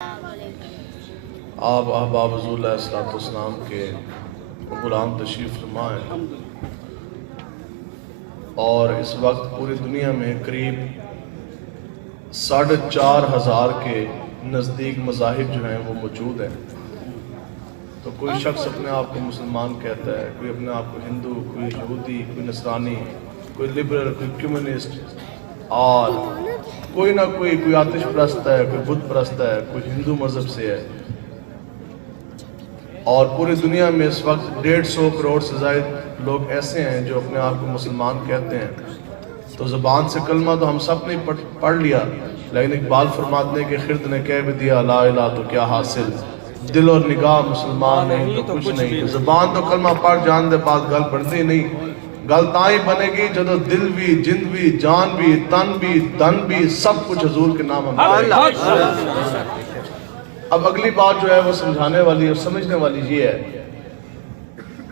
آپ احباب حضور علیہ السلام کے غلام تشریف فرما ہیں، اور اس وقت پوری دنیا میں قریب 4,500 کے نزدیک مذاہب جو ہیں وہ موجود ہیں۔ تو کوئی شخص اپنے آپ کو مسلمان کہتا ہے، کوئی اپنے آپ کو ہندو، کوئی یہودی، کوئی نصرانی، کوئی لبرل، کوئی کمیونسٹ، اور کوئی نہ کوئی آتش پرست ہے، کوئی بت پرست ہے، کوئی ہندو مذہب سے ہے۔ اور پوری دنیا میں اس وقت 150 کروڑ سے زائد لوگ ایسے ہیں جو اپنے آپ کو مسلمان کہتے ہیں۔ تو زبان سے کلمہ تو ہم سب نے پڑھ لیا، لیکن اقبال فرماتے ہیں کہ خرد نے کہہ بھی دیا لا الہ تو کیا حاصل، دل اور نگاہ مسلمان نہیں تو کچھ نہیں۔ زبان تو کلمہ پڑھ جان دے بات گل بنتی نہیں، گل تاں ہی بنے گی جدو دل بھی، جند بھی، جان بھی، تن بھی، دن بھی، سب کچھ حضور کے نام ہم۔ اب اگلی بات جو ہے وہ سمجھانے والی اور سمجھنے والی یہ ہے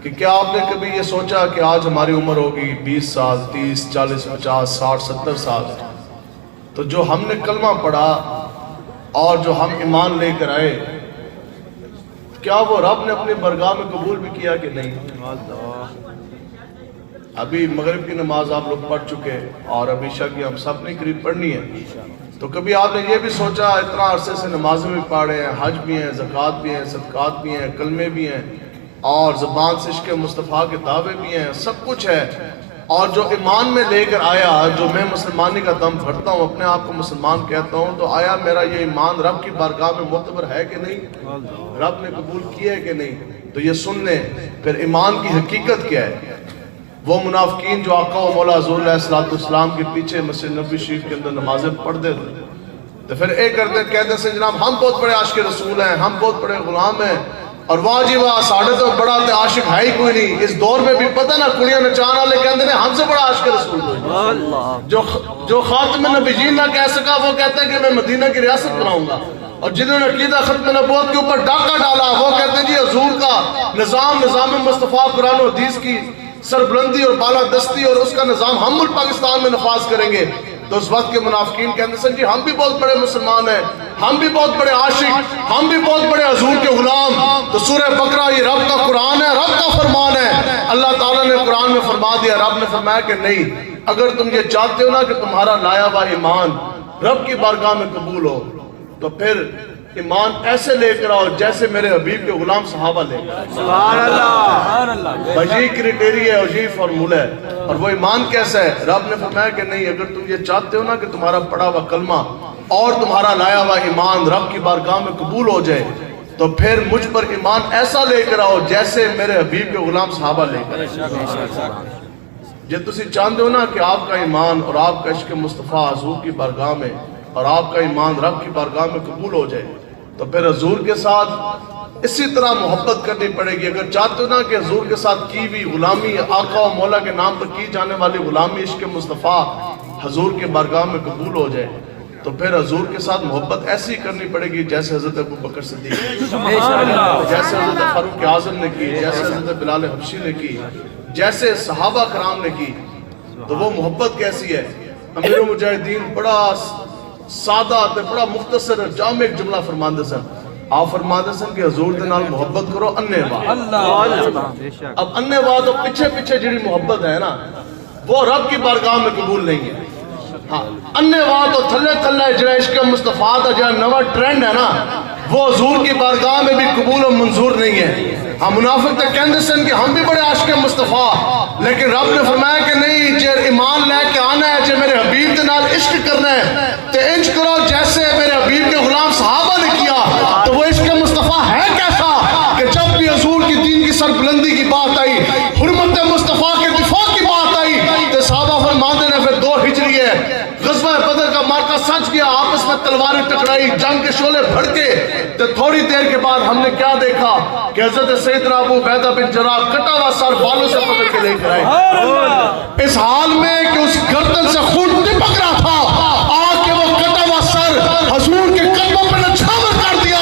کہ کیا آپ نے کبھی یہ سوچا کہ آج ہماری عمر ہوگی 20 سال، 30، 40، 50، 60، 70 سال، تو جو ہم نے کلمہ پڑھا اور جو ہم ایمان لے کر آئے، کیا وہ رب نے اپنی برگاہ میں قبول بھی کیا کہ نہیں؟ ابھی مغرب کی نماز آپ لوگ پڑھ چکے اور ابھی عشاء کی ہم سب نے قریب پڑھنی ہے۔ تو کبھی آپ نے یہ بھی سوچا اتنا عرصے سے نمازیں بھی پڑھ رہے ہیں، حج بھی ہیں، زکوٰۃ بھی ہیں، صدقات بھی ہیں، کلمے بھی ہیں، اور زبان سے عشق مصطفیٰ کے دعوے بھی ہیں، سب کچھ ہے، اور جو ایمان میں لے کر آیا، جو میں مسلمانی کا دم بھرتا ہوں، اپنے آپ کو مسلمان کہتا ہوں، تو آیا میرا یہ ایمان رب کی بارگاہ میں معتبر ہے کہ نہیں؟ رب نے قبول کیا ہے کہ نہیں؟ تو یہ سن لیں پھر ایمان کی حقیقت کیا ہے۔ وہ منافقین جو آقا و مولا حضور علیہ السلام کے پیچھے مسجد نبوی شریف کے اندر نمازیں پڑھتے تھے، تو پھر ایک کہتے ہیں جناب ہم بہت بڑے عاشق رسول ہیں، ہم بہت بڑے غلام ہیں، اور واہ جی واہ ساڑھے تو بڑا تے عاشق ہے ہی کوئی نہیں۔ اس دور میں بھی پتہ نا کڑیاں نچان والے کہتے ہیں ہم سے بڑا عاشق رسول کوئی، جو خاتم نبیین نہ کہہ سکا وہ کہتا ہے کہ میں مدینہ کی ریاست بناؤں گا، اور جنہوں نے عقیدہ ختم نبوت کے اوپر ڈاکہ ڈالا وہ کہتے ہیں جی حضور کا نظام مصطفیٰ قرآن و حدیث کی سربلندی اور بالا دستی اور اس کا نظام ہم ملک پاکستان میں نفاذ کریں گے۔ تو اس وقت کے منافقین کہتے ہیں جی ہم بھی بہت بڑے مسلمان ہیں، ہم بھی بہت بڑے عاشق، ہم بھی بہت بڑے حضور کے غلام۔ تو سورہ بقرہ یہ رب کا قرآن ہے، رب کا فرمان ہے۔ اللہ تعالیٰ نے قرآن میں فرما دیا، رب نے فرمایا کہ نہیں، اگر تم یہ چاہتے ہو نا کہ تمہارا لایا ہوا ایمان رب کی بارگاہ میں قبول ہو، تو پھر ایمان ایسے لے کر آؤ جیسے میرے حبیب کے غلام صحابہ لے کر آئے۔ سبحان اللہ، بھائی کریٹیریا ہے اور یہ فارمولہ ہے۔ اور وہ ایمان کیسا ہے؟ رب نے فرمایا کہ نہیں، اگر تم یہ چاہتے ہو نا کہ تمہارا پڑھا ہوا کلمہ اور تمہارا لایا ہوا ایمان رب کی بارگاہ میں قبول ہو جائے، تو پھر مجھ پر ایمان ایسا لے کر آؤ جیسے میرے حبیب کے غلام صحابہ لے کر آئے۔ جب تسی چاہتے ہو نا کہ آپ کا ایمان اور آپ کا عشق مصطفیٰ حضور کی بارگاہ میں اور آپ کا ایمان رب کی بارگاہ میں قبول ہو جائے، تو پھر حضور کے ساتھ اسی طرح محبت کرنی پڑے گی۔ اگر چاہتے ہو نا کہ حضور کے ساتھ کی بھی غلامی، آقا و مولا کے نام پر کی جانے والی غلامی عشق مصطفیٰ حضور کے بارگاہ میں قبول ہو جائے، تو پھر حضور کے ساتھ محبت ایسی کرنی پڑے گی جیسے حضرت ابو بکر صدیق نے کی، جیسے حضرت فاروق اعظم نے کی، جیسے حضرت بلال حبشی نے کی، جیسے صحابہ کرام نے کی۔ تو وہ محبت کیسی ہے؟ امیر المجاہدین بڑا سادہ تے بڑا مختصر جامع ایک جملہ فرماندے سن۔ آپ فرماندے سن کہ حضور دے نال محبت کرو انے واہ۔ اب انے واہ تو پیچھے جڑی محبت ہے نا وہ رب کی بارگاہ میں قبول نہیں ہے۔ ہاں انے واہ تو تھلے جڑا عشق مصطفیٰ دا جڑا نواں ٹرینڈ ہے نا وہ حضور کی بارگاہ میں بھی قبول و منظور نہیں ہے۔ ہاں منافق تے کہندے سن کہ ہم بھی بڑے عاشق مصطفیٰ، لیکن رب نے فرمایا کہ نہیں، جے ایمان لے کے آنا ہے، جے میرے حبیب دے نال عشق کرنا ہے تے انج کرو جیسے میرے حبیب کے غلام صحابہ نے کیا۔ تو وہ عشق مصطفیٰ ہے کیسا کہ جب بھی حضور کی دین کی سربلندی کی بات آئی، حرمت مصطفیٰ کے دفاع کی بات آئی، تو صحابہ فرماتے ہیں پھر 2 ہجری ہے، غزوہ بدر کا مارکہ سچ گیا، آپس میں تلواریں ٹکرائی، جنگ کے شعلے بھڑکے، تو تھوڑی دیر کے بعد ہم نے کیا دیکھا کہ حضرت سیدنا ابو عبیدہ بن جراح کٹا ہوا سر بالوں سے پکڑ کے لے کر آئے، اس حال میں کہ اس گردن سے خون ٹپک رہا تھا، آ کے وہ کٹا ہوا سر حضور کے قدموں پہ نچھاور کر دیا۔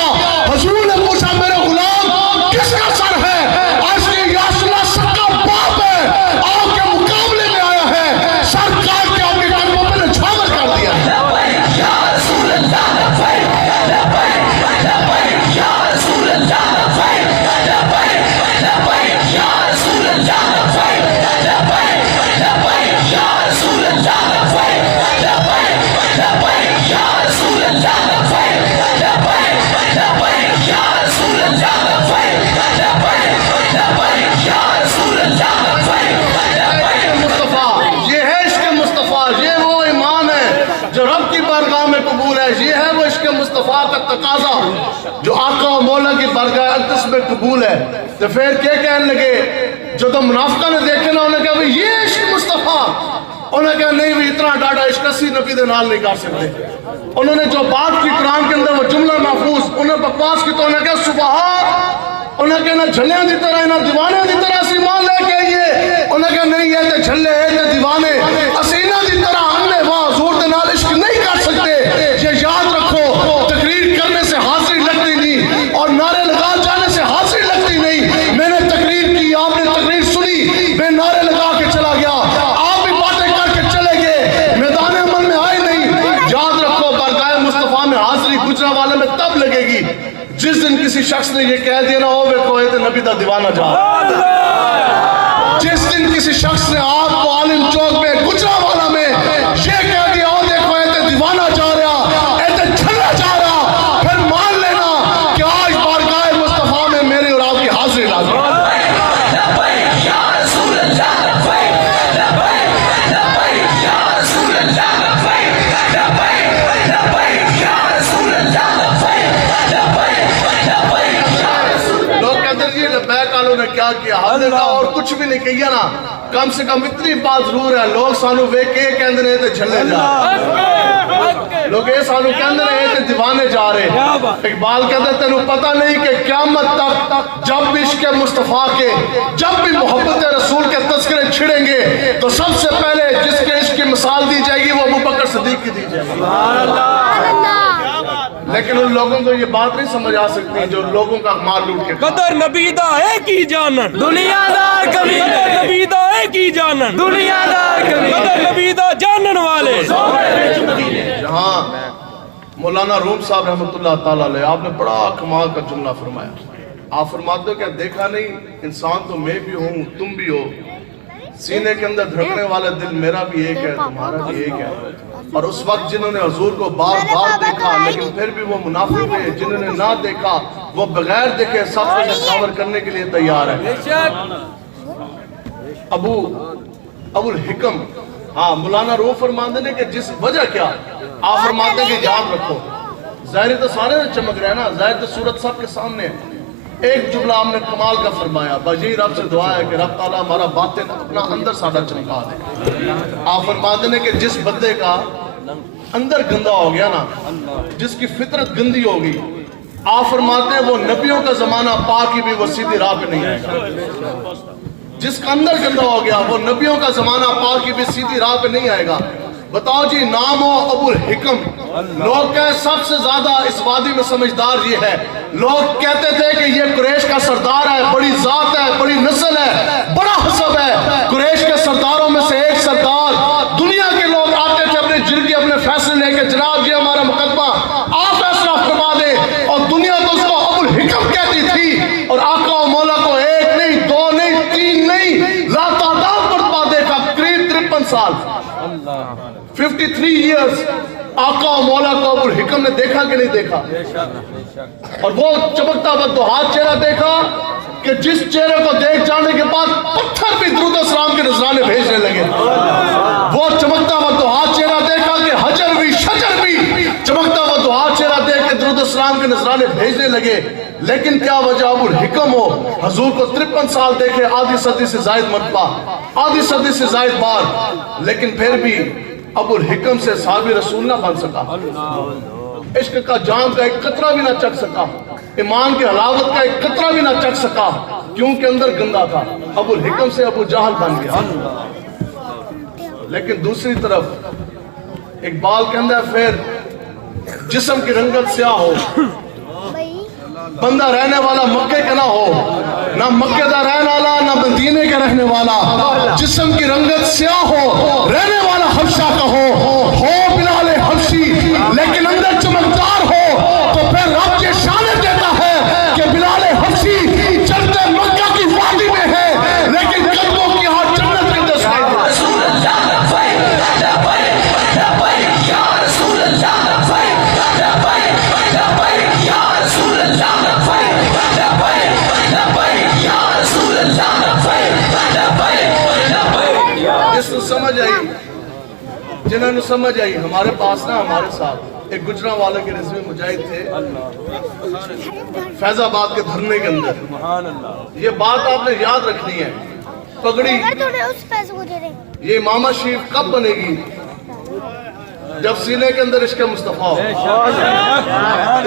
حضور نے پوچھا میرے غلام کس کا سر ہے؟ آج کے یا رسول اللہ سر کا باپ ہے، آپ کے مقابلے میں آیا ہے، سر کاٹ کے آپ کے قدموں پہ نچھاور کر دیا۔ قبول ہے. یہ ہے وہ عشق مصطفیٰ کا تقاضا جو آقا و مولا کی بارگاہ اقدس میں قبول ہے. تو پھر کیا کہنے لگے جو تو منافقہ نے دیکھے نا انہوں نے کہا یہ عشق مصطفیٰ. انہوں نے کہا نہیں بھی اتنا ڈاڑا عشق اسی نبی دے نال نہیں کر سکتے. انہوں نے جو بات کی قرآن کے اندر وہ جملہ محفوظ انہوں نے بکواس کی تو انہوں نے کہا سبحان. انہوں نے کہا نہ جھلیاں دی طرح نہ دیوانے دی طرح اسی مان لے کے آئیے. انہوں نے کہا نہیں یہ تے جھلے ہے تے دیوانے اسی انہاں دی طرح اننے واہ حضور دے نال عشق نہیں کر سکتے. یہ یاد رکھو تقریر کرنے سے حاضری لگتی نہیں اور نعرے لگا جانے سے حاضری لگتی نہیں. میں نے تقریر کی آپ نے تقریر سنی میں نعرے لگا کے چلا گیا آپ بھی باتیں کر کے چلے گئے میدان عمل میں آئے نہیں. یاد رکھو بارگاہ مصطفیٰ میں حاضری گجرا والے میں تب لگے گی جس دن کسی شخص نے یہ کہہ دیا نا ہو بے کوئی تے نبی دا دیوانہ جا. جس دن کسی شخص نے آپ کو عالم چوک میں گجرا والا میں یہ کہہ دیا ہو دیکھو اے تے دیوانہ جا رہا اے تے چھلا جا رہا پھر مان لینا کہ آج بارگاہ مصطفیٰ میں میری اور آپ کی حاضری لازم. کیا کیا ہم نے کہا اور کچھ بھی نہیں کہیا نا کم سے کم اتنی بات ضرور ہے لوگ سانو وے کے کہندے رہے تھے جھلے جا لوگ یہ سانو کہندے رہے تھے دیوانے جا رہے. اقبال کہتے ہیں تینوں پتہ نہیں کہ قیامت تک جب بھی عشق مصطفیٰ کے جب بھی محبت رسول کے تذکرے چھڑیں گے تو سب سے پہلے جس کے عشق کی مثال دی جائے گی وہ ابوبکر صدیق کی دی جائے گی. لیکن ان لوگوں کو یہ بات نہیں سمجھ آ سکتی جو لوگوں کا مال لوٹ کے قدر نبی دا ہے کی جانن دنیا دار کبھی قدر نبی دا ہے کی جانن دنیا دار کبھی قدر نبی دا جانن والے. جہاں مولانا روم صاحب رحمۃ اللہ تعالیٰ علیہ آپ نے بڑا کمال کا جملہ فرمایا. آپ فرماتے ہو کہ دیکھا نہیں انسان تو میں بھی ہوں تم بھی ہو سینے کے اندر دھڑکنے والا دل میرا بھی ایک ہے تمہارا بھی ایک ہے. اور اس وقت جنہوں نے حضور کو بار بار دیکھا لیکن پھر بھی وہ منافق ہے جنہوں نے نہ دیکھا وہ بغیر دیکھے سب کو نشاور کرنے کے لیے تیار ہے. ابو الحکم ہاں مولانا روح فرماندے نے کہ جس وجہ کیا آپ فرماتے ہیں کہ یاد رکھو ظاہر تو سارے چمک رہے ہیں نا ظاہر تو صورت سب کے سامنے ہے. ایک جملہ ہم نے کمال کا فرمایا بجی رب سے دعا ہے کہ رب تعالیٰ ہمارا باطن اپنا اندر سادہ چمکا دے. آپ فرماتے ہیں کہ جس بندے کا اندر گندہ ہو گیا نا جس کی فطرت گندی ہوگی آپ فرماتے ہیں وہ نبیوں کا زمانہ پا کی بھی وہ سیدھی راہ پہ نہیں آئے گا. جس کا اندر گندہ ہو گیا وہ نبیوں کا زمانہ پا کی بھی سیدھی راہ پہ نہیں آئے گا. بتاؤ جی نام ہو ابو الحکم لوگ کہے سب سے زیادہ اس وادی میں سمجھدار یہ ہے. لوگ کہتے تھے کہ یہ قریش کا سردار ہے بڑی ذات ہے بڑی نسل ہے بڑا حسب ہے. قریش کے سرداروں میں سے ایک سردار دنیا کے لوگ آتے تھے اپنے جرگی اپنے فیصلے لے کے جناب یہ ہمارا مقدمہ آپ فیصلہ فرما دیں اور دنیا تو اس کو ابو الحکم کہتی تھی. اور آقا و مولا کو ایک نہیں دو نہیں تین نہیں لاتعداد مرتبہ دیکھا قریب 53 سال 53 years آقا و مولا کو ابو الحکم نے دیکھا کہ نہیں دیکھا. اور وہ چمکتا بدوہات چہرہ دیکھا کہ جس چہرے کو دیکھ جانے کے بعد پتھر بھی درود اسلام کے نذرانے بھیجنے لگے. وہ چمکتا بدوہات چہرہ دیکھا کہ حجر بھی شجر بھی چمکتا بدوہات چہرہ دیکھ کے درود اسلام کے نذرانے بھیجنے لگے. لیکن کیا وجہ ابو الحکم ہو حضور کو 53 سال دیکھے آدھی صدی سے زائد مرتبہ آدھی صدی سے زائد بار لیکن پھر بھی ابو الحکم سے صحابی رسول نہ بن سکا. عشق کا جام کا ایک قطرہ بھی نہ چکھ سکا ایمان کے حلاوت کا ایک قطرہ بھی نہ چکھ سکا کیونکہ اندر گندہ تھا. ابو الحکم سے ابو جہل بن گیا. لیکن دوسری طرف اقبال کہندہ ہے پھر جسم کی رنگت سیاہ ہو بندہ رہنے والا مکے کا نہ ہو نہ مکے دا رہنے والا نہ مدینے کے رہنے والا جسم کی رنگت سیاہ ہو رہنے والا حبشہ کا ہو بلال حبشی لیکن اندر چمکدار ہو تو پھر رب یہ شان دیتا ہے کہ بلال حبشی چلتے مکہ کی وادی میں ہے لیکن قدموں کی ہاں جنت کے اندر سائے جس کو سمجھ آئی جنہوں نے سمجھ آئی ہمارے پاس نہ ہمارے ساتھ ایک گجرا والے کے رضوی مجاہد تھے فیض آباد کے دھرنے کے اندر. یہ بات آپ نے یاد رکھنی ہے. پگڑی یہ امامہ شریف کب بنے گی؟ جب سینے کے اندر عشق مصطفیٰ ہو.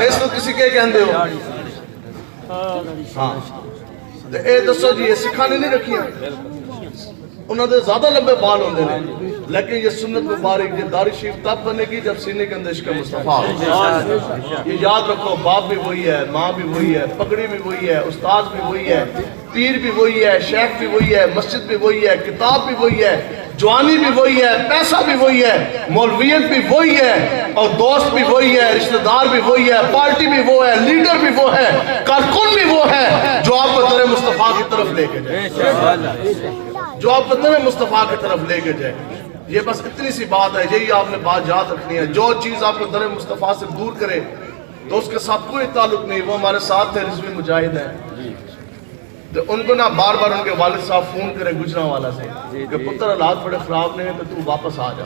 اس کو کسی کے کہندے ہو. ہاں اے دسو جی یہ سکھانے نہیں رکھی ہیں. انہوں نے زیادہ لمبے بال ہوندے ہیں لیکن یہ سنت مبارک یہ داری شریف تب بنے گی جب سینے کے اندر عشق مصطفیٰ ہو. یہ یاد رکھو باپ بھی وہی ہے, ماں بھی وہی ہے, پگڑی بھی وہی ہے, استاد بھی وہی ہے, پیر بھی وہی ہے, شیخ بھی وہی ہے, مسجد بھی وہی ہے, کتاب بھی وہی ہے, جوانی بھی وہی ہے, پیسہ بھی وہی ہے, مولویت بھی وہی ہے, اور دوست بھی وہی ہے, رشتہ دار بھی وہی ہے, پارٹی بھی وہ ہے, لیڈر بھی وہ ہے, کارکن بھی وہ ہے جو آپ کو در مصطفیٰ کی طرف لے کے جائے. جو آپ کو در مصطفیٰ کی طرف لے کے جائے. یہ بس اتنی سی بات ہے, یہی آپ نے بات یاد رکھنی ہے. جو چیز آپ کو در مصطفیٰ سے دور کرے تو اس کے ساتھ کوئی تعلق نہیں. وہ ہمارے ساتھ تھے رضوی مجاہد ہیں. تو ان کو نا بار بار ان کے والد صاحب فون کرے گجرا والا سے کہ پتر حالات بڑے خراب نہیں ہیں تو تو واپس آ جا.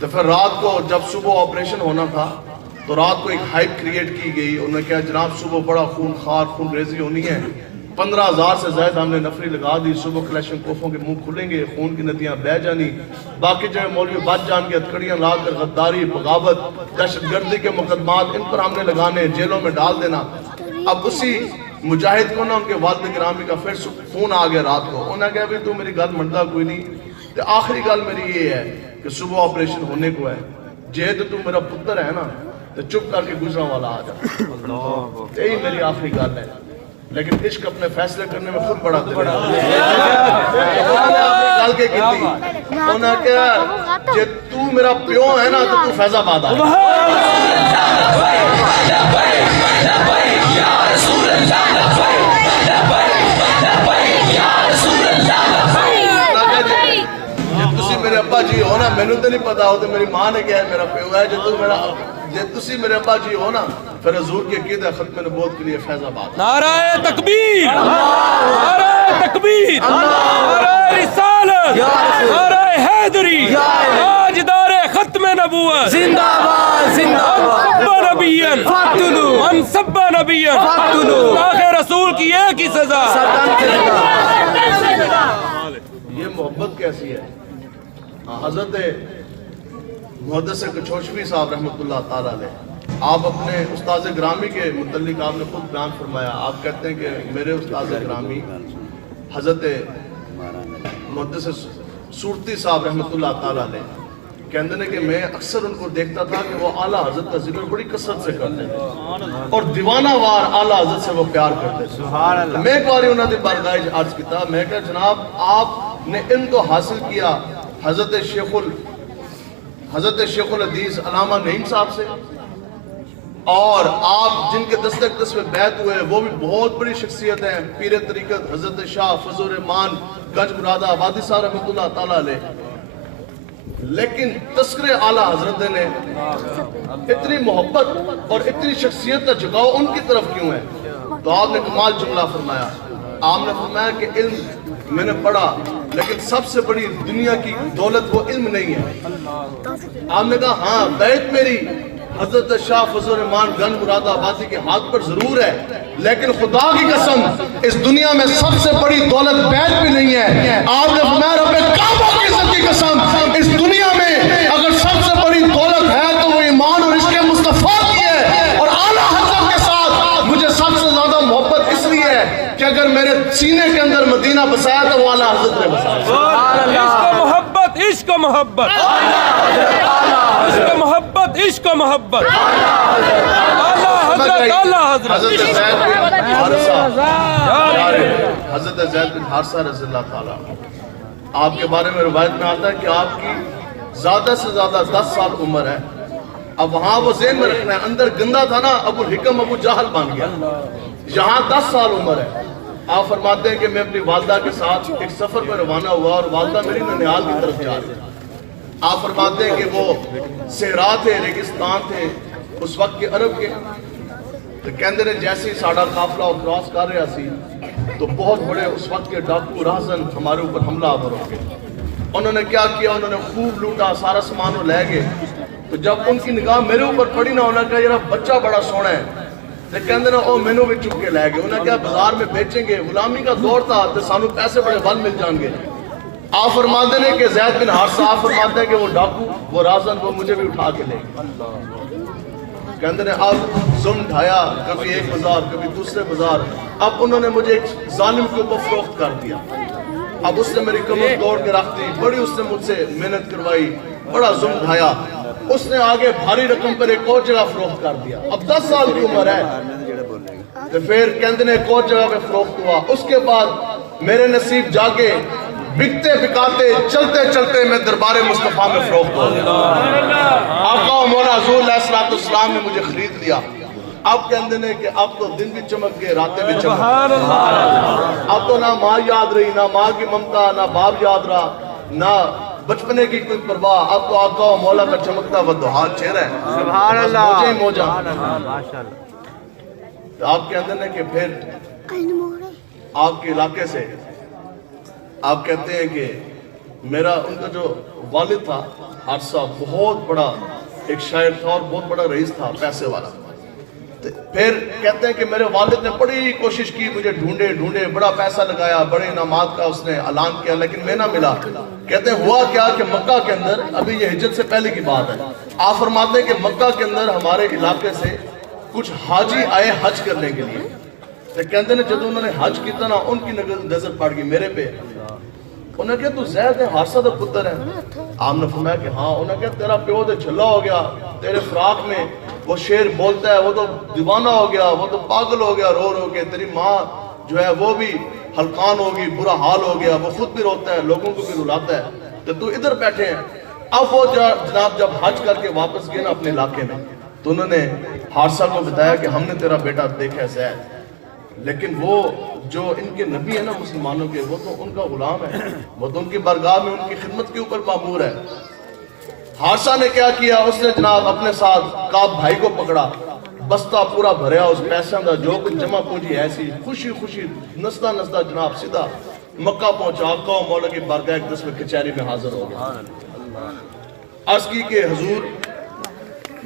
تو پھر رات کو جب صبح آپریشن ہونا تھا تو رات کو ایک ہائپ کریٹ کی گئی. انہوں نے کہا جناب صبح بڑا خون خار خون ریزی ہونی ہے, 15,000 سے زائد ہم نے نفری لگا دی. صبح کلیشن کوفوں کے منہ کھلیں گے, خون کی ندیاں بہ جانی. باقی جو مولوی بچ جان کے ہتھکڑیاں لا کر غداری, بغاوت, دہشت گردی کے مقدمات ان پر ہم نے لگانے, جیلوں میں ڈال دینا. اب اسی مجاہد کو نا ان کے والد گرامی کا پھر فون آ گیا رات کو. انہوں نے کہا تو میری گل منتا کوئی نہیں. تو آخری گل میری یہ ہے کہ صبح آپریشن ہونے کو ہے, جے تو میرا پتر ہے نا تو چپ کر کے گجرا والا آ جا. یہی میری آخری گل ہے. لیکن عشق اپنے فیصلے کرنے میں خود بڑا دل ہے. گل کے کیتی انہوں نے کہا جے تو میرا پیو ہے نا تو تو فیض آباد آ. میرے ابا جی ہو نا مینوں تو نہیں پتا ہو تو میری ماں نے کہا ہے میرا پیو ہے. جے تسی میرے ابا جی ہو نا پھر حضور کی عقیدہ ختم نبوت کے لیے فیض آباد. نعرہ تکبیر, نعرہ تکبیر, نعرہ رسالت, نعرہ حیدری, تاجدار ختم نبوت زندہ باد زندہ باد. سب نبیین فاقتلوا من سب نبیین فاقتلوا. آخر رسول کی ایک ہی سزا. یہ محبت کیسی ہے. حضرت محدث کچھوشوی صاحب رحمۃ اللہ تعالیٰ علیہ, آپ اپنے استاذ گرامی کے متعلق آپ نے خود بیان فرمایا. آپ کہتے ہیں کہ میرے استاذ گرامی حضرت محدث صورتی صاحب رحمۃ اللہ تعالیٰ علیہ کہتے ہیں کہ میں اکثر ان کو دیکھتا تھا کہ وہ اعلیٰ حضرت کا ذکر بڑی کثرت سے کرتے تھے اور دیوانہ وار اعلیٰ حضرت سے وہ پیار کرتے تھے. میں ایک بار انہوں نے بارگاہ عرض کیا, میں کہا جناب آپ نے علم تو حاصل کیا حضرت شیخ الحدیث علامہ نعیم صاحب سے, اور آپ جن کے دست اقدس میں بیعت ہوئے وہ بھی بہت بڑی شخصیت ہیں, پیر طریقت حضرت شاہ فضل الرحمان گنج مرادہ آبادی صاحب رحمۃ اللہ تعالیٰ علیہ. لیکن تذکر اعلیٰ حضرت نے اتنی محبت اور اتنی شخصیت کا جھکاؤ ان کی طرف کیوں ہے؟ تو آپ نے کمال جملہ فرمایا. آپ نے فرمایا کہ علم میں نے پڑھا لیکن سب سے بڑی دنیا کی دولت وہ علم نہیں ہے. آپ نے کہا ہاں بیعت میری حضرت شاہ فضل الرحمان گنج مرادہ آبادی کے ہاتھ پر ضرور ہے, لیکن خدا کی قسم اس دنیا میں سب سے بڑی دولت بیعت بھی نہیں ہے. آپ نے فرمایا رب کعبہ کی عزت کی قسم اس دنیا میں اگر سب سے بڑی دولت ہے تو وہ ایمان اور عشق مصطفیٰ کی ہے. اور اعلیٰ حضرت کے ساتھ مجھے سب سے زیادہ محبت اس لیے ہے کہ اگر میرے سینے کے اندر مدینہ بسایا تو وہ اعلیٰ حضرت نے بسایا. عشق محبت, عشق محبت, عشق محبت, عشق محبت. اعلیٰ حضرت, اعلیٰ حضرت. حضرت زید بن حارثہ رضی اللہ تعالیٰ آپ کے بارے میں روایت میں آتا ہے کہ آپ کی زیادہ سے زیادہ 10 سال عمر ہے. اب وہاں وہ ذہن میں رکھنا ہے, اندر گندا تھا نا ابو الحکم ابو جہل بن گیا. یہاں 10 سال عمر ہے. آپ فرماتے ہیں کہ میں اپنی والدہ کے ساتھ ایک سفر پر روانہ ہوا اور والدہ میری ننیال کی طرف جا رہی. آپ فرماتے ہیں کہ وہ صحرا تھے, ریگستان تھے اس وقت کے عرب کے. تو کہندے نے جیسے ہی ساڑھا قافلہ کراس کر رہا سی تو بہت بڑے اس وقت کے ڈاکو راہزن ہمارے اوپر حملہ آور ہو گئے. انہوں نے کیا کیا, انہوں نے خوب لوٹا, سارا سامان وہ لے گئے. تو جب ان کی نگاہ میرے اوپر پڑی نہ ہونا کہ یار بچہ بڑا سونا ہے تے کہندے نا او مینوں بھی چک کے لے گئے انہاں کہا بازار میں بیچیں گے غلامی کا دور تھا تے سانو پیسے بڑے ول مل جان گے آپ فرماتے ہیں کہ زید بن حارثہ آپ فرماتے ہیں کہ وہ ڈاکو وہ رازن وہ مجھے بھی اٹھا کے لے گئے کہندے نے اب ظلم ڈھایا کبھی ایک بازار کبھی دوسرے بازار اب انہوں نے مجھے ایک ظالم کے اوپر فروخت کر دیا اب اس نے میری کمر توڑ کے رکھ دی بڑی اس نے مجھ سے محنت کروائی بڑا ظلم ڈھایا اس نے آگے بھاری رقم پر ایک اور جگہ فروخت کر دیا اب 10 سال کی عمر ہے تو پھر کہندے نے ایک اور جگہ پہ فروخت ہوا اس کے بعد میرے نصیب جاگے بکتے بکاتے چلتے چلتے میں دربار مصطفیٰ میں فروخت ہو گیا آقا و مولا حضور علیہ السلام نے مجھے خرید لیا اب کہندے نے کہ اب تو دن بھی چمک گئے راتیں بھی چمک گئے اب تو نہ ماں یاد رہی نہ ماں کی ممتا نہ باپ یاد رہا نہ بچپنے کی کوئی پرواہ اب تو آقا و مولا کا چمکتا وضحا چہرہ ہے سبحان اللہ موجے ہی موجہ ماشاءاللہ تو آپ کے اندر نے کہ پھر آپ کے علاقے سے آپ کہتے ہیں کہ میرا ان کا جو والد تھا حارثہ بہت بڑا ایک شاعر تھا اور بہت بڑا رئیس تھا پیسے والا پھر کہتے ہیں کہ میرے والد نے بڑی کوشش کی مجھے ڈھونڈے بڑا پیسہ لگایا بڑے انعامات کا اس نے اعلان کیا لیکن میں نہ ملا کہتے ہیں ہوا کیا کہ مکہ کے اندر ابھی یہ ہجرت سے پہلے کی بات ہے آپ فرماتے ہیں کہ مکہ کے اندر ہمارے علاقے سے کچھ حاجی آئے حج کرنے کے لیے تو کہتے ہیں جب انہوں نے حج کیتا نا ان کی نظر پڑ گئی میرے پہ انہوں نے کہا تو زید ہے حارثہ دا پتر ہے آپ نے فرمایا کہ ہاں انہوں نے کہا تیرا پیو تو جھلا ہو گیا تیرے فراق میں وہ شعر بولتا ہے وہ تو دیوانہ ہو گیا وہ تو پاگل ہو گیا رو کے تیری ماں جو ہے وہ بھی ہلکان ہوگی برا حال ہو گیا وہ خود بھی روتا ہے لوگوں کو بھی رلاتا ہے تو ادھر بیٹھے ہیں اب وہ جناب جب حج کر کے واپس گئے نا اپنے علاقے میں تو انہوں نے حارثہ کو بتایا کہ ہم نے تیرا بیٹا دیکھا ہے زید لیکن وہ جو ان کے نبی ہیں نا مسلمانوں کے وہ تو ان کا غلام ہے وہ تو ان کی بارگاہ میں ان کی خدمت کے اوپر مامور ہے حارثہ نے کیا کیا اس نے جناب اپنے ساتھ کعب بھائی کو پکڑا بستہ پورا بھریا اس پیسوں کا جو کچھ جمع پونجی ایسی خوشی خوشی نسدہ جناب سیدھا مکہ پہنچا آقا و مولا کی بارگاہ اقدس میں کچہری میں حاضر ہو گیا عرض کی کہ حضور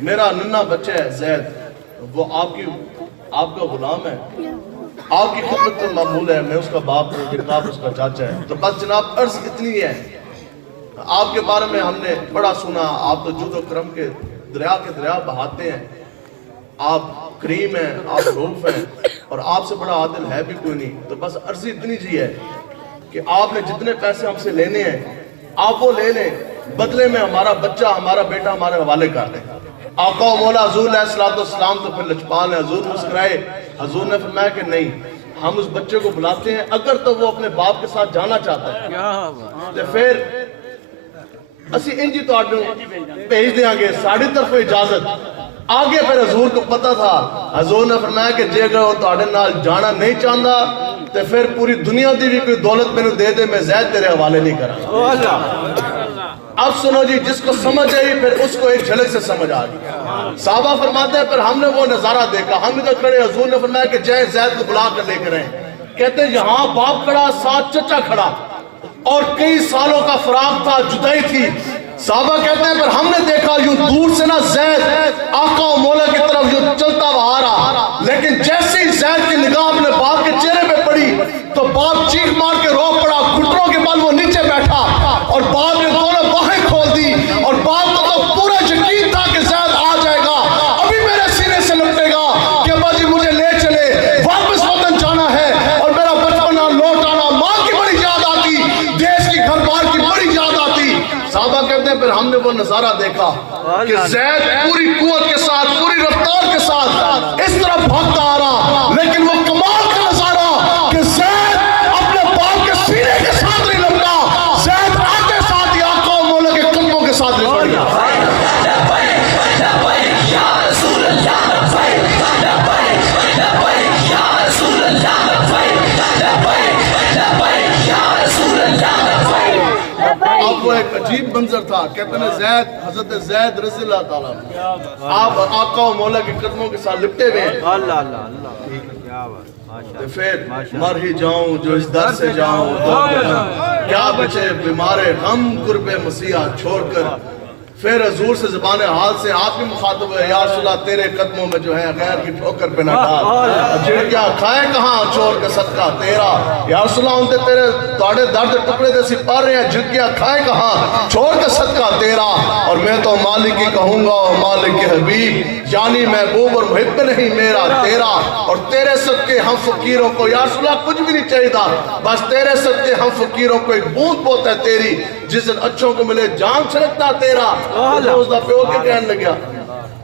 میرا ننھا بچہ ہے زید وہ آپ کا غلام ہے آپ کی خدمت پر معمول ہے میں اس کا باپ ہوں جناب اس کا چاچا ہے تو بس جناب عرض اتنی ہے آپ کے بارے میں ہم نے بڑا سنا آپ تو جود و کرم کے دریا بہاتے ہیں آپ کریم ہیں آپ رؤوف ہیں اور آپ سے بڑا عادل ہے بھی کوئی نہیں تو بس عرض اتنی جی ہے کہ آپ نے جتنے پیسے ہم سے لینے ہیں آپ وہ لے لیں بدلے میں ہمارا بچہ ہمارا بیٹا ہمارے حوالے کر دیں آقا و مولا حضور علیہ السلام تو پھر لجپال ہیں حضور مسکرائے حضور نے فرمایا کہ نہیں ہم اس بچے کو بلاتے ہیں اگر تو وہ اپنے باپ کے ساتھ جانا چاہتا ہے تو پھر اسی انجی تو بھیج دیں گے ساڑھی طرف اجازت آگے پھر حضور کو پتا تھا حضور نے فرمایا کہ جے اگر وہ تواڈے نال جانا نہیں چاہتا تو پھر پوری دنیا دی بھی کوئی دولت میں دے دے میں زید تیرے حوالے نہیں کرا اب سنو جی جس کو سمجھ آئی پھر اس کو ایک جھلک سے سمجھ آ گئی صحابہ فرماتے ہیں پھر ہم نے وہ نظارہ دیکھا ہم ادھر کھڑے حضور نے فرمایا کہ جے زید کو بلا کر لے کر آئیں کہتے ہیں یہاں باپ کھڑا ساتھ چچا کھڑا اور کئی سالوں کا فراق تھا جدائی تھی صحابہ کہتے ہیں پھر ہم نے دیکھا یوں دور سے نہ زید آقا و مولا کی طرف یوں چلتا ہوا آ رہا لیکن جیسے ہی زید کی نگاہ اپنے باپ کے چہرے پہ پڑی تو باپ چیخ مار کے رو پڑا گھٹنوں کے بل وہ نیچے بیٹھا اور باپ نے دونوں باہیں کھول دی اور باپ کو تو پورا یقین تھا کہ زید آ جائے گا ابھی میرے سینے سے لپٹے گا کہ ابا جی مجھے لے چلے واپس وطن جانا ہے اور میرا بچپنا لوٹ آنا ماں کی بڑی یاد آتی دیش کی گھر بار کی بڑی یاد آتی صحابہ کہتے ہیں پھر ہم نے وہ نظارہ دیکھا کہ زید پوری قوت کے ساتھ پوری رفتار کے ساتھ اس طرح بھاگتا آ رہا لیکن وہ کمال کا نظارہ کہ زید اپنے باپ کے سینے کے ساتھ نہیں لپٹا زید آتے ساتھ ہی آقا و مولا کے قدموں کے ساتھ لپٹ گیا اب وہ ایک عجیب منظر تھا کہتے ہیں زید حضرت زید رضی اللہ تعالیٰ آپ آقا و مولا کے قدموں کے ساتھ لپٹے ہوئے ہیں تو پھر مر ہی جاؤں جو اس در سے جاؤں کیا بچے بیمار غم قرب مسیح چھوڑ کر پھر حضور سے زبان حال سے آپ بھی مخاطب ہوئے، یا رسول اللہ تیرے قدموں میں جو ہے غیر کی ٹھوکر پہ نہ ڈال، جھڑکیاں کھائے کہاں چور کا صدقہ تیرا، یا رسول اللہ ان تے تیرے تاڑے درد ٹکڑے دے سی پڑھ رہے ہیں، جھڑکیاں کھائے کہاں چور کا صدقہ تیرا، اور میں تو مالک کی کہوں گا مالک کے حبیب، یعنی محبوب اور محب نہیں میرا تیرا، اور تیرے صدقے ہم فقیروں کو، یا رسول اللہ کچھ بھی نہیں چاہیے تھا، بس تیرے صدقے ہم فقیروں کو ایک بوند بہت ہے تیری، جس دن اچھوں کو ملے جان چھڑکتا تیرا۔ اس دا پیو کے کہنے لگیا،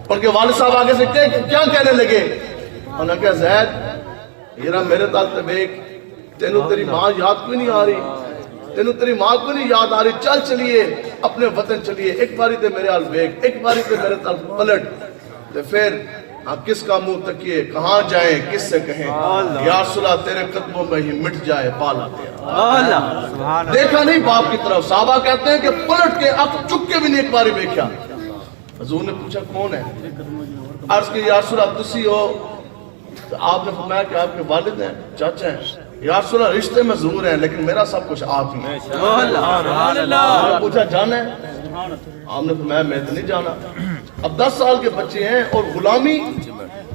اور کہ والد صاحب آگے سے کیا کہنے لگے، انہوں نے کہا زید یہ رہا میرے تال تبیک، تینوں تیری ماں یاد کوئی نہیں آ رہی، تینوں تیری ماں کو نہیں یاد آ رہی، چل چلیے اپنے وطن چلیے، ایک باری تے میرے حال بیک، ایک باری تے میرے تال پلٹ، تو پھر آپ کس کا منہ تکیے، کہاں جائیں، کس سے کہیں، یا رسول اللہ تیرے قدموں میں ہی مٹ جائے پالا تیرا۔ دیکھا نہیں باپ کی طرف، صحابہ کہتے ہیں کہ پلٹ کے اب چک کے بھی نہیں ایک باری دیکھا۔ حضور نے پوچھا کون ہے، عرض کی یا رسول اللہ تسی ہو، تو آپ نے فرمایا کہ آپ کے والد ہیں، چاچا ہیں، یا رسول اللہ رشتے میں ضرور ہیں لیکن میرا سب کچھ آپ ہی ہے۔ پوچھا جانا ہے، آپ نے فرمایا میں تو نہیں جانا، اب 10 سال کے بچے ہیں اور غلامی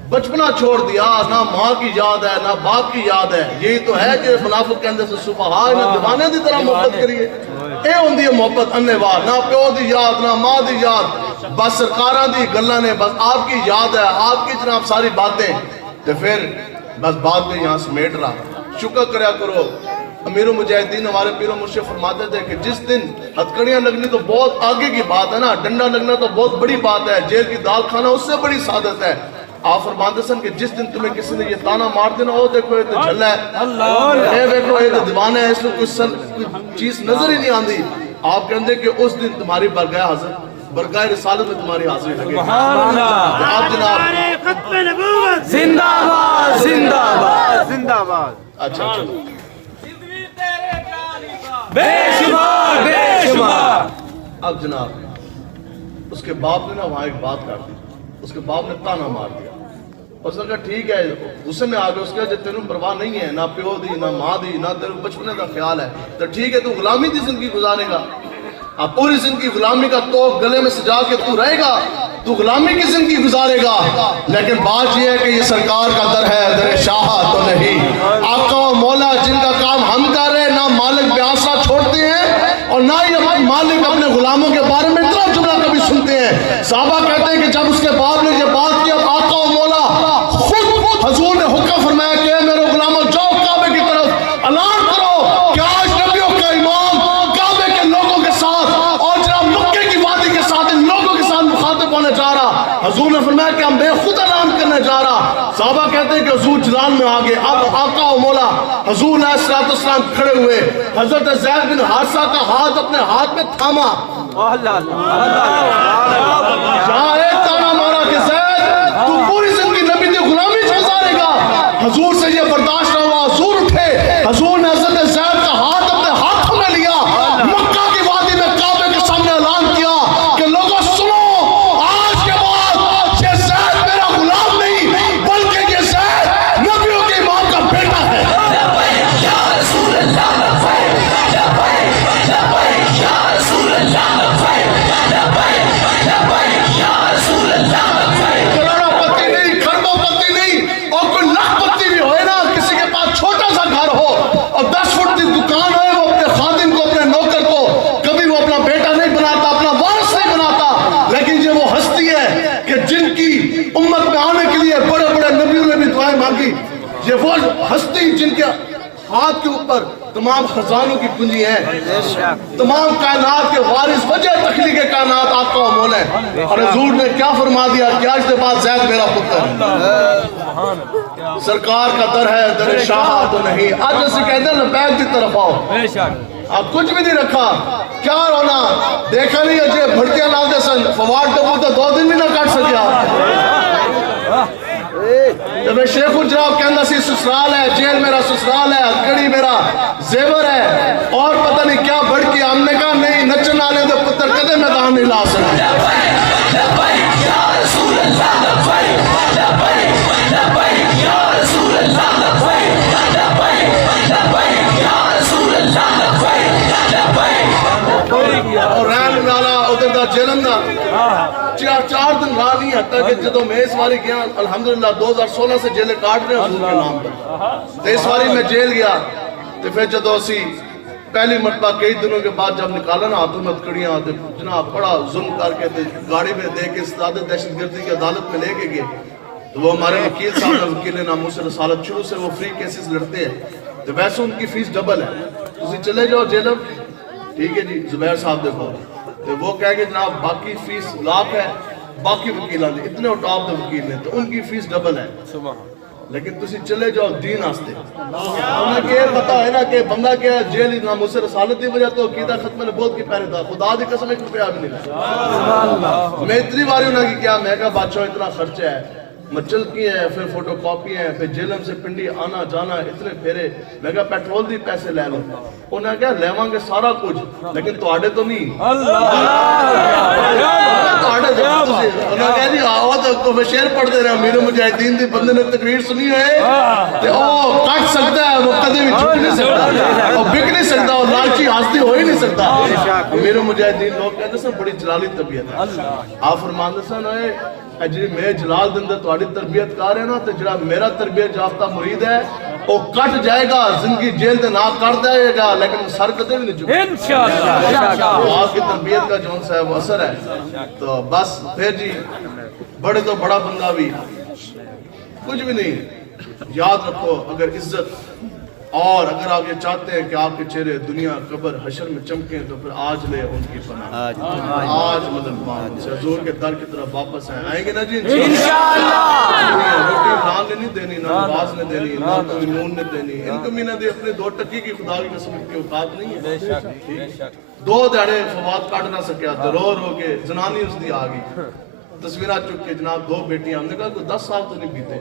بچپنا چھوڑ دیا، نہ ماں کی یاد ہے نہ باپ کی یاد ہے، یہی تو ہے کہ منافق کے اندر سے صبح نہ دیوانے دی طرح محبت کریے، اے ہوندی ہے محبت انوار، نہ پیو دی یاد نہ ماں دی یاد، بس سرکاراں دی گلاں نے، بس آپ کی یاد ہے، آپ کی جناب ساری باتیں، تو پھر بس بات میں یہاں سمیٹ رہا، شکر کریا کرو۔ امیر المجاہدین ہمارے پیر و مرشد فرماتے تھے کہ جس دن ہتکڑیاں لگنی تو بہت آگے کی بات ہے نا، ڈنڈا لگنا تو بہت بڑی بات ہے، جیل کی دال کھانا اس سے بڑی سعادت ہے۔ آپ فرماتے سن کہ جس دن تمہیں کسی نے یہ تانا مار دینا ہو، دیکھو یہ تو جھلا ہے، اے دیکھو یہ تو دیوانہ ہے، اس میں کوئی چیز نظر ہی نہیں آندی، آپ کہندے کہ اس دن تمہاری برگاہ حضرت برگاہ رسالت میں تمہاری حاضری لگے، آپ جناب زندہ باد زندہ باد زندہ باد۔ اچھا چلو بے شمار بے شمار۔ اب جناب اس کے باپ نے نا وہاں ایک بات کر دی، اس کے باپ نے تانا مار دیا، اس نے کہا ٹھیک ہے، غصے میں آگے اس کے جب تینوں پرواہ نہیں ہے، نہ پیو دی نہ ماں دی نہ تیرے بچپنے کا خیال ہے، تو ٹھیک ہے تو غلامی دی زندگی گزارے گا، اب پوری زندگی غلامی کا تو گلے میں سجا کے تو رہے گا، تو غلامی کی زندگی گزارے گا، لیکن بات یہ ہے کہ یہ سرکار کا در ہے، در شاہ تو نہیں، آقا و مولا جن کا کام ہم کر رہے ہیں، نہ مالک بے آسرا چھوڑتے ہیں اور نہ ہی مالک اپنے غلاموں کے بارے میں اتنا جملہ کبھی سنتے ہیں۔ صحابہ کہتے ہیں کہ جب اس کے باپ نے یہ بات کی، اب آقا و مولا خود حضور نے حکم فرمایا کہ اے میرے غلاموں جاؤ کعبے کی طرف اعلان کرو کہ آج نبیوں کا امام کعبے کے لوگوں کے ساتھ اور جناب مکے کی وادی کے ساتھ ان لوگوں کے ساتھ مخاطب ہونے جا رہا۔ حضور نے فرمایا کہ میں خود اعلان کرنے جا رہا۔ صحابہ کہتے ہیں کہ حضور جلال میں آگے، اب آقا و مولا حضور علیہ السلام کھڑے ہوئے، حضرت زید بن حارثہ کا ہاتھ اپنے ہاتھ میں تھاما، جہاں ایک تانا مارا کہ زید تو پوری زندگی نبی دی غلامی گزارے گا، حضور سے یہ برداشت نہ ہوا، حضور اٹھے، حضور نے حضرت زید کا ہاتھ اپنے ہاتھوں میں لیا، مکہ کی وادی میں کعبے کے سامنے اعلان کیا کہ لوگوں سنو، آج کے بعد یہ زید میرا غلام نہیں بلکہ یہ زید نبیوں کے امام کا بیٹا ہے۔ کروڑوں پتی نہیں، کھربوں پتی نہیں، اور کوئی لاکھ پتی بھی ہوئے نا، کسی کے پاس چھوٹا سا گھر ہو اور 10 فٹ کی دکان ہوئے، وہ اپنے خادم کو اپنے نوکر کو کبھی وہ اپنا بیٹا نہیں بناتا، اپنا وارث نہیں بناتا، لیکن یہ وہ ہستی ہے کہ جن کی امت میں آنے کے لیے بڑے بڑے نبیوں نے بھی دعائیں مانگی، یہ وہ ہستی جن کے ہاتھ کے اوپر تمام خزانوں کی کنجی ہے، تمام کائنات کے وارث، وجہ تخلیق کائنات آقا و مولا ہے، اور حضور نے کیا فرما دیا کہ آج کے بعد زید میرا پتر، سرکار کا در ہے، در شاہ تو نہیں۔ آج اسے کہتے ہیں لبیک کی طرف آؤ، اب کچھ بھی نہیں رکھا، کیا رونا، دیکھا نہیں اجے بھڑکیاں لاتے سن، فواد ٹپو تو 2 دن بھی نہ کٹ سکیا، جب شیخ الجراب کہندہ سی سسرال ہے، جیل میرا سسرال ہے، ہتکڑی میرا زیور ہے، اور پتہ نہیں کیا بھڑکی، ہم نے کہا نہیں، نچن آلے دے پتر کدے میدان نہیں لا سکتے۔ اور رین والا ادھر دا جیلن دا کیتا کہ جدو میں اس باری گیا الحمدللہ 2016 سے جیلے کاٹ رہے حضور کے نام پر تو اس باری میں جیل گیا تو پھر جدو اسی پہلی مرتبہ کئی دنوں کے بعد جب نکالا نا ہاتھوں میں کڑیاں تو جناب بڑا ظلم کر کے گاڑی میں دے کے استاد دہشت گردی کی عدالت میں لے کے گئے تو وہ ہمارے وکیل صاحب نے وکیل ناموس رسالت شروع سے وہ فری کیسز لڑتے ہیں تو ویسے ان کی فیس ڈبل ہے تسی چلے جاؤ جیلم ٹھیک ہے جی زبیر صاحب دیکھو تو وہ کہہ گے جناب باقی فیس لاکھ ہے باقی وکیلان نے اتنے ٹاپ دے وکیل نے تو ان کی فیس ڈبل ہے لیکن تسی چلے جاؤ دین آستے انہیں کہ پتا ہے نا کہ بندہ کیا جیل ناموس رسالت دی وجہ تو عقیدہ ختم نبوت کی پہنے تھا خدا دی قسم ایک روپیہ بھی نہیں لگا میں اتنی باری انہوں نے کیا میں کہا بادشاہ اتنا خرچہ ہے مچل کی ہے پھر فوٹو کاپی ہے پھر جیلم سے پنڈی آنا جانا اتنے پھیرے میں کہا پیٹرول دی پیسے لے لو انہوں نے کہا لیوان گے سارا کچھ لیکن تو آڑے تو نہیں انہوں نے کہا جی آؤ تو میں شعر پڑھ دے رہا ہوں میرے مجاہدین دی بندے نے تقریر سنی ہے کہ او کٹ سکتا ہے وہ کدے بھی چھوٹ نہیں سکتا وہ بک نہیں سکتا وہ لالچی ہاستی ہو ہی نہیں سکتا میرے مجاہدین لوگ کہتے ہیں بڑی جلالی طبیعت ہے آپ فرمان دے سن جی میں جلال دن دے تواڈی تربیت کر رہے نا تے جڑا میرا تربیت یافتہ مرید ہے وہ کٹ جائے گا زندگی جیل دے نہ کر دے گا لیکن سر کدے بھی نہیں جھکے انشاءاللہ آپ کی تربیت کا جون سا ہے وہ اثر ہے تو بس پھر جی بڑے تو بڑا بندہ بھی کچھ بھی نہیں یاد رکھو اگر عزت اور اگر آپ یہ چاہتے ہیں کہ آپ کے چہرے دنیا قبر حشر میں چمکیں تو پھر آج لے ان کی پناہ آج مدد مان سے حضور کے در کی طرف واپس آئیں گے نا جی انشاءاللہ روٹی نان نے نہیں دینی نہ نواز نے دینی نہ کوئی نون نے دینی ان کو میں نے دی اپنے 2 ٹکی کی خدا کی قسم کی اوقات نہیں ہے 2 دہڑے فواد کاٹ نہ سکیا ضرور ہو کے زنانی اس دی آ گئی تصویرہ چک کے جناب 2 بیٹیاں ہم نے کہا کوئی 10 سال تو نہیں بیتے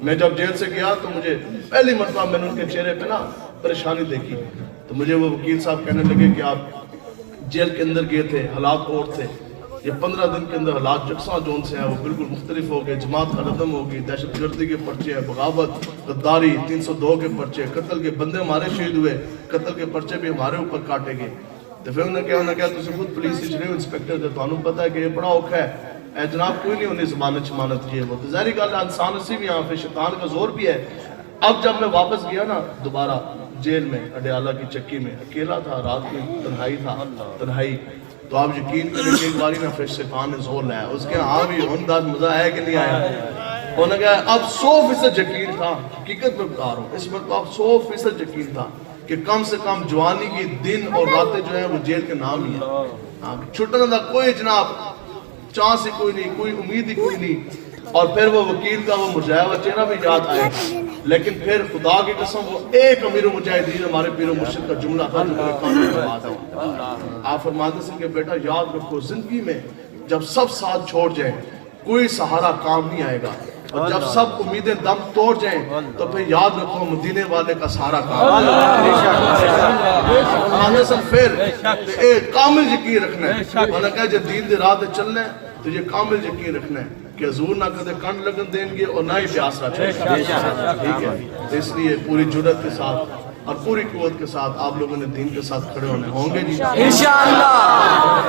میں جب جیل سے گیا تو مجھے پہلی مرتبہ میں نے ان کے چہرے پہ نا پریشانی دیکھی تو مجھے وہ وکیل صاحب کہنے لگے کہ آپ جیل کے اندر گئے تھے حالات اور تھے یہ 15 دن کے اندر حالات یکساں جون سے ہیں وہ بالکل مختلف ہو گئے جماعت کا ردم ہوگی دہشت گردی کے پرچے ہیں بغاوت غداری 302 کے پرچے قتل کے بندے ہمارے شہید ہوئے قتل کے پرچے بھی ہمارے اوپر کاٹے گئے تو پھر انہوں نے کہا تسی خود پولیس انجینئر انسپیکٹر تھے تو پتہ ہے کہ یہ بڑا اوکھا ہے اے جناب کوئی نہیں انہیں ضمانت شمانت کیے وہ تو ظاہری گل ہے انسان اسی بھی یہاں پہ شیطان کا زور بھی ہے اب جب میں واپس گیا نا دوبارہ جیل میں اڈیالہ کی چکی میں اکیلا تھا رات میں تنہائی تھا تنہائی تو آپ یقین کریں کہ ایک باری نا پھر شیطان نے زور لایا اس کے ہاں بھی انداز مزہ ہے کہ نہیں آیا انہوں نے کہا اب 100% یقین تھا حقیقت میں بتا رہا ہوں اس وقت اب 100% یقین تھا کہ کم سے کم جوانی کی دن اور راتیں جو ہیں وہ جیل کے نام ہی ہیں چھٹنے کا کوئی جناب چانس ہی کوئی نہیں کوئی امید ہی کوئی نہیں اور پھر وہ وکیل کا وہ مرجایا ہوا چہرہ بھی یاد آئے لیکن پھر خدا کی قسم وہ ایک امیر مجاہدین ہمارے پیر و مرشد کا جملہ تھا جو میرے کان میں بات ہے آپ فرماتے ہیں کہ بیٹا یاد رکھو زندگی میں جب سب ساتھ چھوڑ جائیں کوئی سہارا کام نہیں آئے گا اور جب سب امیدیں دم توڑ جائیں تو پھر یاد رکھو مدینے والے کا سہارا کام پھر ایک کامل یقین رکھنا ہے انہوں نے کہا جب دین دے راہ چلنا ہے تو یہ کامل یقین رکھنا ہے کہ حضور نہ کدے کنڈ لگن دیں گے اور نہ ہی پیاسا چھوڑیں ٹھیک ہے اس لیے پوری جرات کے ساتھ اور پوری قوت کے ساتھ آپ لوگوں نے دین کے ساتھ کھڑے ہونے ہوں گے جی انشاءاللہ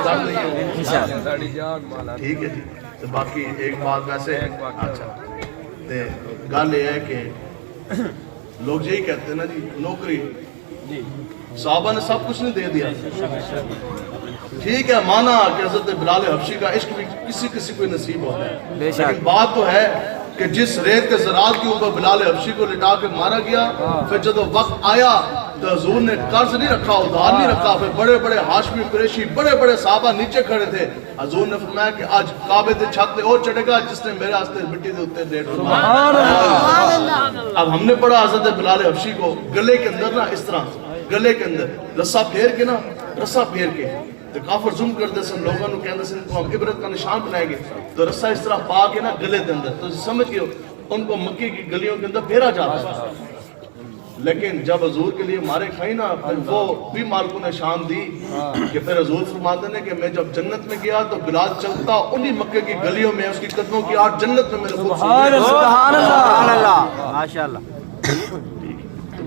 ٹھیک ہے جی تو باقی ایک بات ویسے اچھا گل یہ ہے کہ لوگ یہی کہتے ہیں نا جی نوکری صحابہ نے سب کچھ نہیں دے دیا ٹھیک ہے مانا کہ حضرت بلال حبشی کا عشق بھی کسی کو نصیب ہوتا ہے لیکن بات تو ہے کہ جس ریت کے زراعت کے اوپر بلال حبشی کو لٹا کے مارا گیا پھر جب وقت آیا تو حضور نے قرض نہیں رکھا ادھار نہیں رکھا پھر بڑے بڑے ہاشمی قریشی بڑے بڑے صحابہ نیچے کھڑے تھے حضور نے فرمایا کہ آج کعبے تے چھت اور چڑھے گا جس نے میرے واسطے مٹی دے اوپر ریٹ فرمایا اب ہم نے پڑھا حضرت بلال حبشی کو گلے کے اندر نا اس طرح گلے کے اندر رسا پھیر کے نا رسا پھیر کے تو کافر ظلم کرتے سن لوگوں نے کہتے سن کو ہم عبرت کا نشان بنائیں گے تو رسا اس طرح پا کے نا گلے کے اندر تو سمجھ گئے ان کو مکے کی گلیوں کے اندر پھیرا جاتا ہے لیکن جب حضور کے لیے مارے کھائی نا پھر وہ بھی مالکوں نے شان دی کہ پھر حضور فرماتے ہیں کہ میں جب جنت میں گیا تو بلال چلتا انہی مکے کی گلیوں میں اس کی قدموں کی آٹھ جنت میں میرے خود سبحان اللہ ماشاءاللہ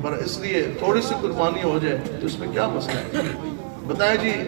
پر اس لیے تھوڑی سی قربانی ہو جائے تو اس میں کیا مسئلہ ہے بتائیں جی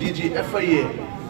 DG FIA,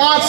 5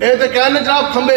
ਇਹ ਤੇ ਕਹਿੰਦੇ ਜਨਾਬ ਖੰਬੇ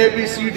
ABCD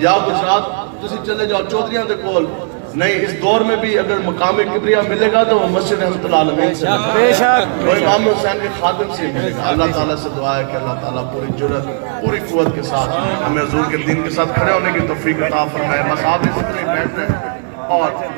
یا گجرات تسی چلے جاؤ چودھریاں دے کول نہیں اس دور میں بھی اگر مقام کبریا ملے گا تو وہ مسجد رحمت اللہ عالمین سے بے شک وہ امام حسین کے خادم سے ملے گا اللہ تعالیٰ سے دعا ہے کہ اللہ تعالیٰ پوری جرت پوری قوت کے ساتھ ہمیں حضور کے دین کے ساتھ کھڑے ہونے کی توفیق عطا فرمائے بس آپ اس طرح بیٹھ رہے ہیں اور